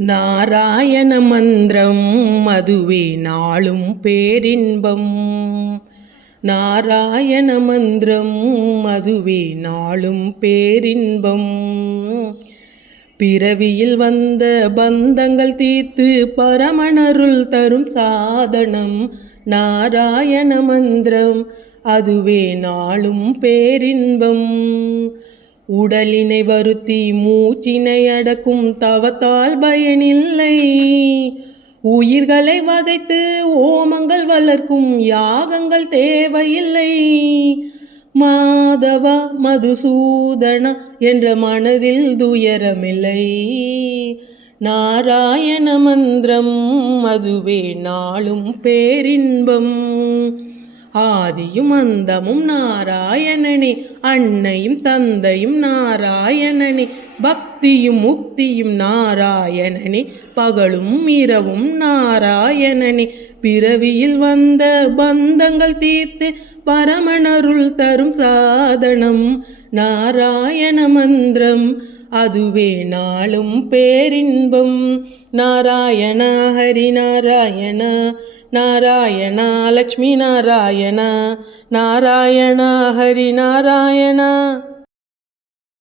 நாராயண மந்திரம் அதுவே நாளும் பேரின்பம். நாராயண மந்திரம் அதுவே நாளும் பேரின்பம். பிறவியில் வந்த பந்தங்கள் தீர்த்து பரமணருள் தரும் சாதனம் நாராயண மந்திரம் அதுவே நாளும் பேரின்பம். உடலினை வருத்தி மூச்சினை அடக்கும் தவத்தால் பயனில்லை. உயிர்களை வதைத்து ஓமங்கள் வளர்க்கும் யாகங்கள் தேவையில்லை. மாதவா மதுசூதனா என்ற மனதில் துயரமில்லை. நாராயண மந்திரம் அதுவே நாளும் பேரின்பம். ஆதியும் அந்தமும் நாராயணனே அன்னையும் தந்தையும் நாராயணனே பக்தியும் முக்தியும் நாராயணனே பகலும் இரவும் நாராயணனே. பிறவியில் வந்த பந்தங்கள் தீர்த்து பரமணருள் தரும் சாதனம் நாராயண மந்திரம். அதுவே நாளும் பேரின்பம். நாராயண ஹரி நாராயண நாராயண லக்ஷ்மி நாராயண நாராயண ஹரி நாராயணா